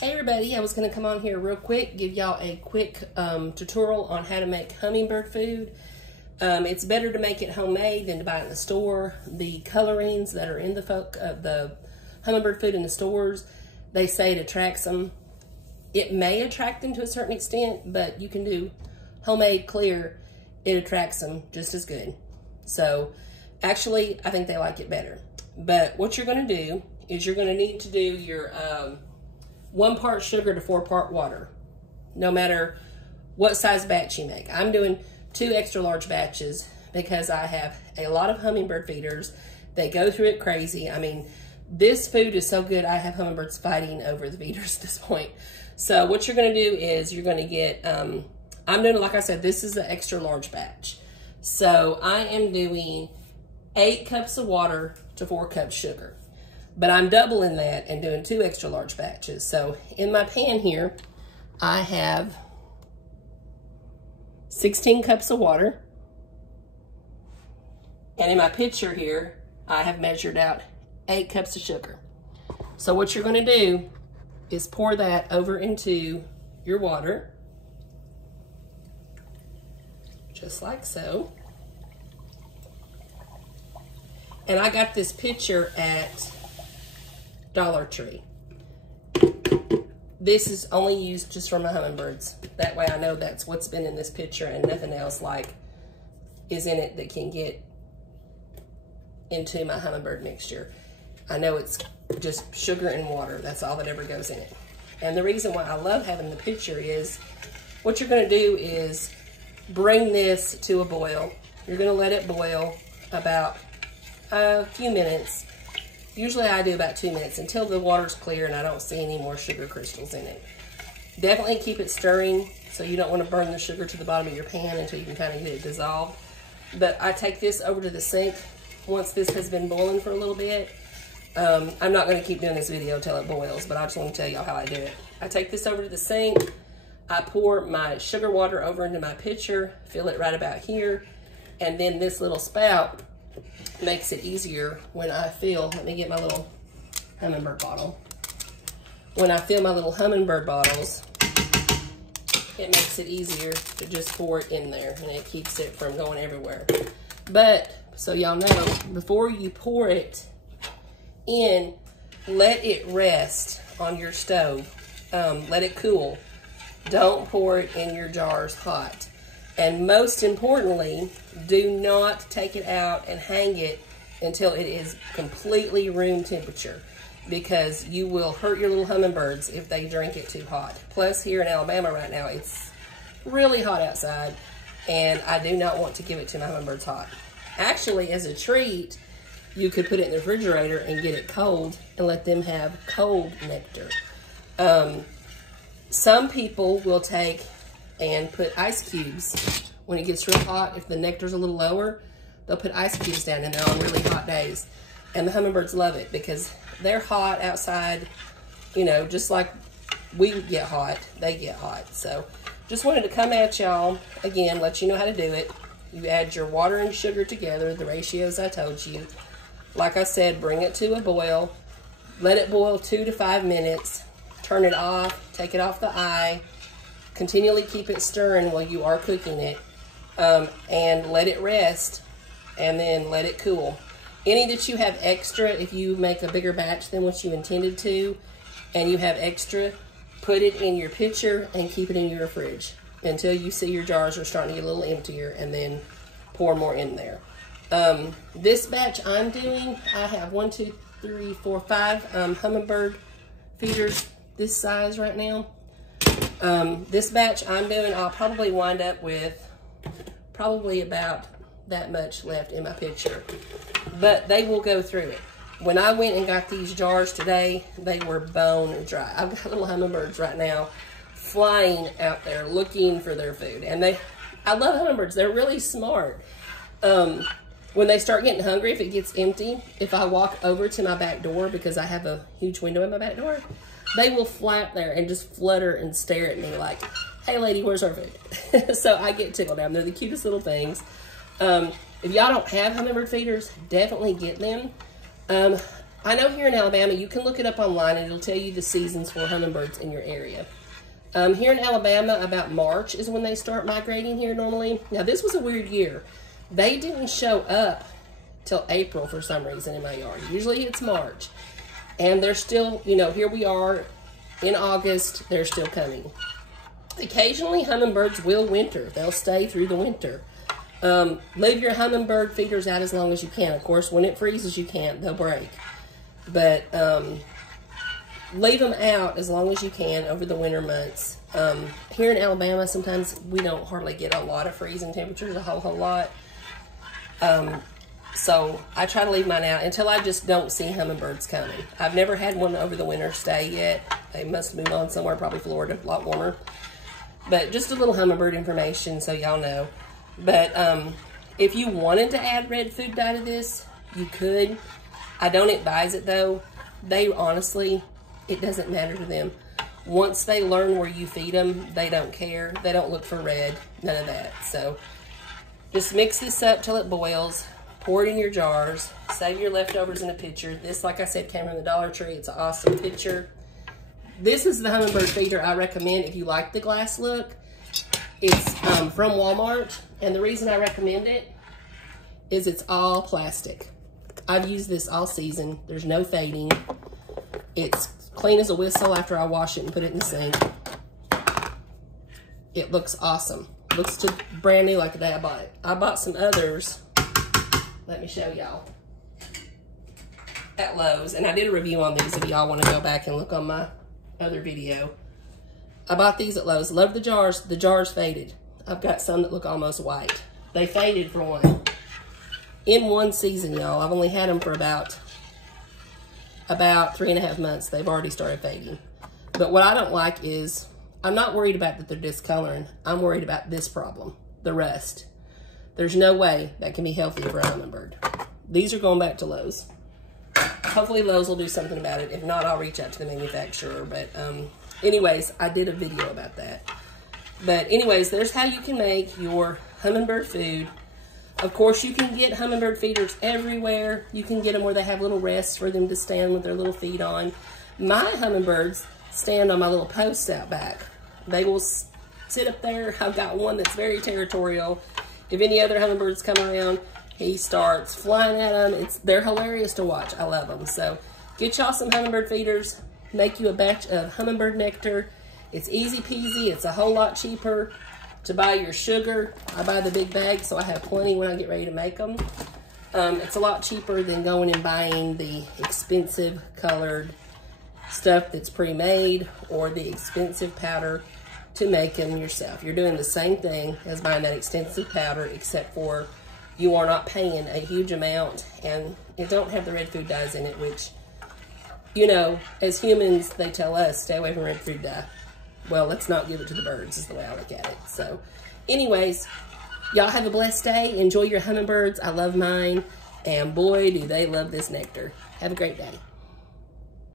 Hey everybody, I was going to come on here real quick, give y'all a quick tutorial on how to make hummingbird food. It's better to make it homemade than to buy it in the store. The colorings that are in the hummingbird food in the stores, they say it attracts them. It may attract them to a certain extent, but you can do homemade clear, it attracts them just as good. So actually, I think they like it better. But what you're going to do is you're going to need to do your 1 part sugar to 4 part water, no matter what size batch you make. I'm doing 2 extra large batches because I have a lot of hummingbird feeders. They go through it crazy. I mean, this food is so good, I have hummingbirds fighting over the feeders at this point. So what you're going to do is you're going to get, I'm doing, like I said, this is an extra large batch. So I am doing 8 cups of water to 4 cups sugar. But I'm doubling that and doing 2 extra large batches. So in my pan here, I have 16 cups of water. And in my pitcher here, I have measured out 8 cups of sugar. So what you're going to do is pour that over into your water. Just like so. And I got this pitcher at Dollar Tree. This is only used just for my hummingbirds. That way I know that's what's been in this pitcher and nothing else like is in it that can get into my hummingbird mixture. I know it's just sugar and water. That's all that ever goes in it. And the reason why I love having the pitcher is what you're going to do is bring this to a boil. You're going to let it boil about a few minutes. Usually I do about 2 minutes until the water's clear and I don't see any more sugar crystals in it. Definitely keep it stirring, so you don't want to burn the sugar to the bottom of your pan until you can kind of get it dissolved. But I take this over to the sink once this has been boiling for a little bit. I'm not going to keep doing this video until it boils, but I just want to tell y'all how I do it. I take this over to the sink, I pour my sugar water over into my pitcher, fill it right about here, and then this little spout makes it easier when I fill, let me get my little hummingbird bottle. When I fill my little hummingbird bottles, it makes it easier to just pour it in there and it keeps it from going everywhere. But, so y'all know, before you pour it in, let it rest on your stove. Let it cool. Don't pour it in your jars hot. And most importantly, do not take it out and hang it until it is completely room temperature, because you will hurt your little hummingbirds if they drink it too hot. Plus, here in Alabama right now, it's really hot outside, and I do not want to give it to my hummingbirds hot. Actually, as a treat, you could put it in the refrigerator and get it cold and let them have cold nectar. Some people will take and put ice cubes when it gets real hot. If the nectar's a little lower, they'll put ice cubes down in there on really hot days. And the hummingbirds love it because they're hot outside, you know, just like we get hot, they get hot. So just wanted to come at y'all again, let you know how to do it. You add your water and sugar together, the ratios I told you. Like I said, bring it to a boil. Let it boil 2 to 5 minutes. Turn it off, take it off the eye. Continually keep it stirring while you are cooking it, and let it rest, and then let it cool. Any that you have extra, if you make a bigger batch than what you intended to, and you have extra, put it in your pitcher and keep it in your fridge until you see your jars are starting to get a little emptier, and then pour more in there. This batch I'm doing, I have 1, 2, 3, 4, 5 hummingbird feeders this size right now. This batch I'm doing, I'll probably wind up with probably about that much left in my pitcher, but they will go through it. When I went and got these jars today, they were bone dry. I've got little hummingbirds right now flying out there looking for their food, and I love hummingbirds. They're really smart. When they start getting hungry, if it gets empty, if I walk over to my back door, because I have a huge window in my back door, they will fly up there and just flutter and stare at me like, hey lady, where's our food? So I get tickled down. They're the cutest little things. If y'all don't have hummingbird feeders, definitely get them. I know here in Alabama, you can look it up online and it'll tell you the seasons for hummingbirds in your area. Here in Alabama, about March is when they start migrating here normally. Now, this was a weird year. They didn't show up till April for some reason in my yard. Usually it's March. And they're still, you know, here we are in August, they're still coming. Occasionally, hummingbirds will winter. They'll stay through the winter. Leave your hummingbird feeders out as long as you can. Of course, when it freezes, you can't. They'll break. But leave them out as long as you can over the winter months. Here in Alabama, sometimes we don't hardly get a lot of freezing temperatures, a whole lot. So I try to leave mine out until I just don't see hummingbirds coming. I've never had one over the winter stay yet. They must move on somewhere, probably Florida, a lot warmer. But just a little hummingbird information so y'all know. But if you wanted to add red food dye to this, you could. I don't advise it though. They honestly, it doesn't matter to them. Once they learn where you feed them, they don't care. They don't look for red, none of that. So just mix this up till it boils. Pour it in your jars. Save your leftovers in a pitcher. This, like I said, came from the Dollar Tree. It's an awesome pitcher. This is the hummingbird feeder I recommend if you like the glass look. It's from Walmart, and the reason I recommend it is it's all plastic. I've used this all season. There's no fading. It's clean as a whistle after I wash it and put it in the sink. It looks awesome. Looks just brand new like the day I bought it. I bought some others. Let me show y'all. At Lowe's, and I did a review on these if y'all want to go back and look on my other video. I bought these at Lowe's. Love the jars. The jars faded. I've got some that look almost white. They faded for one. In one season, y'all. I've only had them for about 3.5 months. They've already started fading. But what I don't like is, I'm not worried about that they're discoloring. I'm worried about this problem, the rust. There's no way that can be healthy for a hummingbird. These are going back to Lowe's. Hopefully Lowe's will do something about it. If not, I'll reach out to the manufacturer. But anyways, I did a video about that. But anyways, there's how you can make your hummingbird food. Of course, you can get hummingbird feeders everywhere. You can get them where they have little rests for them to stand with their little feet on. My hummingbirds stand on my little posts out back. They will sit up there. I've got one that's very territorial. If any other hummingbirds come around, he starts flying at them. They're hilarious to watch. I love them. So get y'all some hummingbird feeders. Make you a batch of hummingbird nectar. It's easy peasy. It's a whole lot cheaper to buy your sugar. I buy the big bag, so I have plenty when I get ready to make them. It's a lot cheaper than going and buying the expensive colored stuff that's pre-made or the expensive powder to make them yourself. You're doing the same thing as buying that expensive powder, except for you are not paying a huge amount, and it don't have the red food dyes in it, which, you know, as humans, they tell us, stay away from red food dye. Well, let's not give it to the birds is the way I look at it. So anyways, y'all have a blessed day. Enjoy your hummingbirds. I love mine, and boy, do they love this nectar. Have a great day.